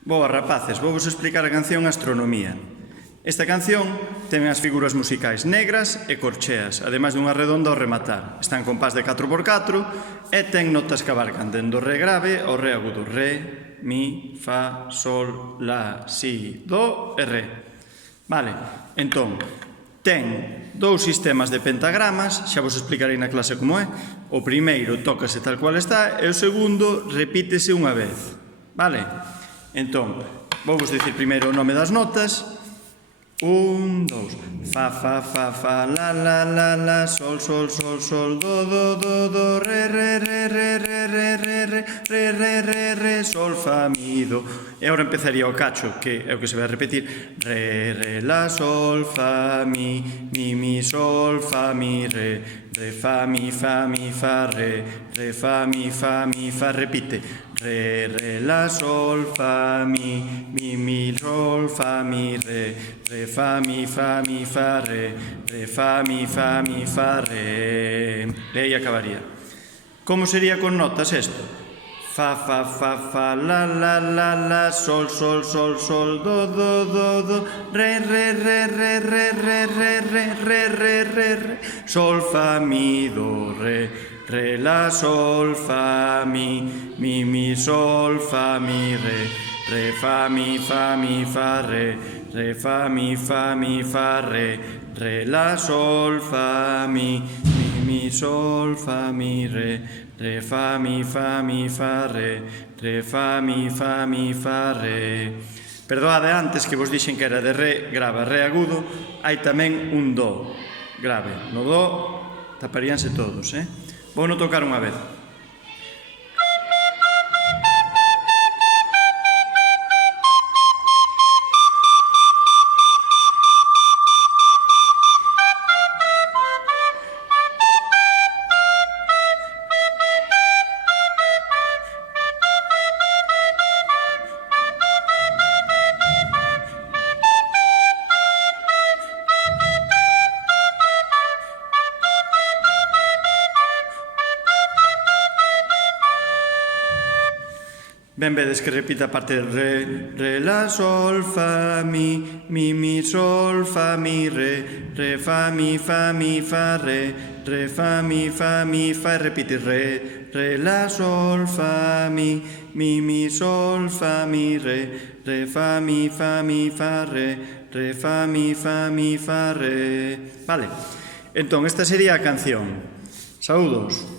Boas, rapaces, vou vos explicar a canción Astronomía. Esta canción ten as figuras musicais negras e corcheas, ademais dunha redonda ao rematar. Está en compás de 4x4 e ten notas que abarcan dende o re grave ao re agudo. Re, mi, fa, sol, la, si, do e re. Vale, entón, ten dous sistemas de pentagramas, xa vos explicarei na clase como é. O primeiro tócase tal cual está e o segundo repítese unha vez. Vale? Entón, vou vos dicir primeiro o nome das notas. 1, 2, fa, fa, fa, fa, la, la, la, la, sol, sol, sol, sol, do, do, do, do, re, re, re, re, re, re, re, re, re, re, re, re, sol, fa, mi, do. E agora empezaría o cacho, que é o que se vai a repetir. Re, re, la, sol, fa, mi, sol, fa, mi, re, re, fa, mi, fa, re, fa, mi, fa, repite. Re, re, la, sol, fa, mi, sol, fa, mi, re, fa, mi, fa, re, fa, mi, fa, re. E aí acabaría. Como sería con notas isto? Fa, fa, fa, fa, la, la, la, la, sol, sol, sol, sol, do, do, do, do, re, re, re, re, re, re, re, re, re, re, re, sol, fa, mi, do, re, re, la, sol, fa, mi, sol, fa, mi, re, fa, mi, fa, re, fa, mi, fa, re, la, sol, fa, mi, sol, fa, mi, re, fa, mi, fa, re, fa, mi, fa, re. Perdoade antes que vos dixen que era de re grave a re agudo, hai tamén un do grave. No do taparíanse todos, Vou non tocar unha vez. Ben vedes que repita a parte re, re, la, sol, fa, mi, sol, fa, mi, re, fa, mi, fa, re, fa, mi, fa, e repite re, la, sol, fa, mi, sol, fa, mi, re, fa, mi, fa, re, fa, mi, fa, re. Vale, entón esta sería a canción. Saúdos.